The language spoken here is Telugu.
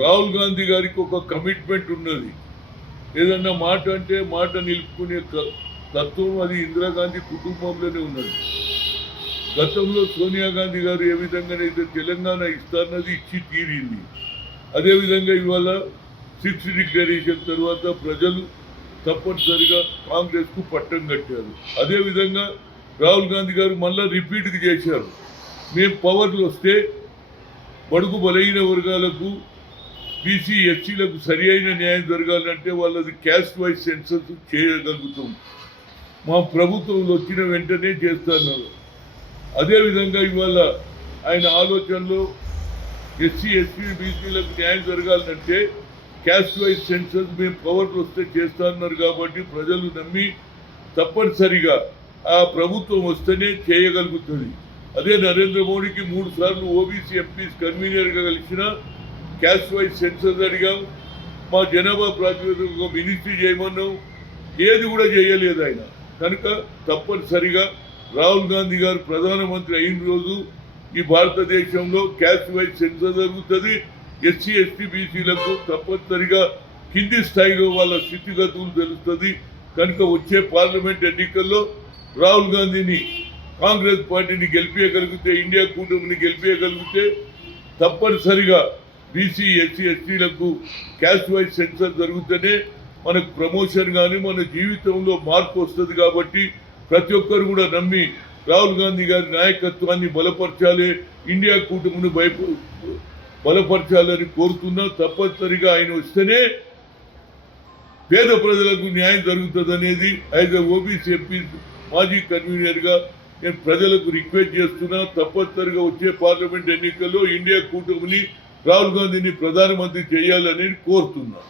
రాహుల్ గాంధీ గారికి ఒక కమిట్మెంట్ ఉన్నది. ఏదన్నా మాట అంటే మాట నిలుపుకునే తత్వం అది ఇందిరాగాంధీ కుటుంబంలోనే ఉన్నది. గతంలో సోనియా గాంధీ గారు ఏ విధంగానైతే తెలంగాణ ఇస్తారన్నది ఇచ్చి తీరింది, అదేవిధంగా ఇవాళ 6th డిక్లరేషన్ తర్వాత ప్రజలు తప్పనిసరిగా కాంగ్రెస్కు పట్టం కట్టారు. అదేవిధంగా రాహుల్ గాంధీ గారు మళ్ళీ రిపీట్కి చేశారు. మేము పవర్లు వస్తే బడుగు బలహీన వర్గాలకు, బీసీ ఎస్సీలకు సరి అయిన న్యాయం జరగాలంటే వాళ్ళది క్యాస్ట్ వైజ్ సెన్సస్ చేయగలుగుతాం, మా ప్రభుత్వంలో వచ్చిన వెంటనే చేస్తున్నారు. అదేవిధంగా ఇవాళ ఆయన ఆలోచనలో ఎస్సీ ఎస్టీ బీసీలకు న్యాయం జరగాలంటే క్యాస్ట్ వైజ్ సెన్సస్ మేము పవర్లు వస్తే చేస్తున్నారు. కాబట్టి ప్రజలు నమ్మి తప్పనిసరిగా ఆ ప్రభుత్వం వస్తేనే చేయగలుగుతుంది. అదే నరేంద్ర మోడీకి 3 సార్లు ఓబీసీ ఎంపీస్ కన్వీనర్గా కలిసిన క్యాస్ట్ వైజ్ సెన్సస్ అడిగాం, మా జనాభా ప్రాతిపదికగా మినిస్ట్రీ చేయమన్నాం, ఏది కూడా చేయలేదు ఆయన. కనుక తప్పనిసరిగా రాహుల్ గాంధీ గారు ప్రధానమంత్రి అయిన రోజు ఈ భారతదేశంలో క్యాస్ట్ వైజ్ సెన్సస్ జరుగుతుంది. ఎస్సీ ఎస్టీ బీసీలకు తప్పనిసరిగా కింది స్థాయిలో వాళ్ళ స్థితిగతులు తెలుస్తుంది. కనుక వచ్చే పార్లమెంట్ ఎన్నికల్లో రాహుల్ గాంధీని, కాంగ్రెస్ పార్టీని గెలిపించగలిగితే, ఇండియా కూటమిని గెలిపించగలిగితే తప్పనిసరిగా బీసీ ఎస్సీ ఎస్టీలకు క్యాస్ట్ వైజ్ సెన్సస్ జరుగుతూనే మనకు ప్రమోషన్ కానీ మన జీవితంలో మార్పు వస్తుంది. కాబట్టి ప్రతి ఒక్కరు కూడా నమ్మి రాహుల్ గాంధీ గారి నాయకత్వాన్ని బలపరచాలి, ఇండియా కూటమిని బలపరచాలని కోరుతున్నా. తప్పనిసరిగా ఆయన వస్తేనే పేద ప్రజలకు న్యాయం జరుగుతుంది అనేది యాజ్ ఎ ఓబీసీ ఎంపీ మాజీ కన్వీనర్గా నేను ప్రజలకు రిక్వెస్ట్ చేస్తున్నా. తప్పనిసరిగా వచ్చే పార్లమెంట్ ఎన్నికల్లో ఇండియా కూటమిని, రాహుల్ గాంధీని ప్రధానమంత్రి చేయాలని కోరుతున్నా.